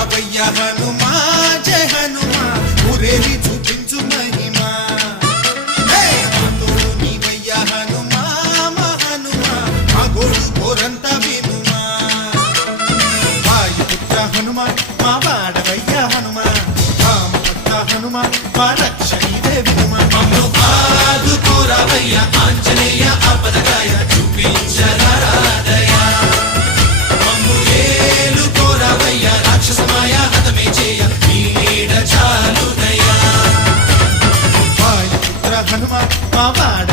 రావయ్య హనుమా జయ హనుమా ఊరేగి చూపించు మహిమా మాతోడు నీవయ్య హనుమా మా హనుమా మా గోడు కోరంత వినుమా వాయుపుత్ర హనుమా మా వాడవయ్య హనుమా రామపుత్ర హనుమా మా రక్షణీదే వినుమా మమ్ము ఆదుకోరావయ్య ఆంజనేయ ఆపదగాయ చూపించరాదయ మమ్ము ఏలుకోరావయ్య రాక్షసమాయ హతమే చేయ నీ నీడ చాలుదయ వాయుపుత్ర హనుమా మా వాడ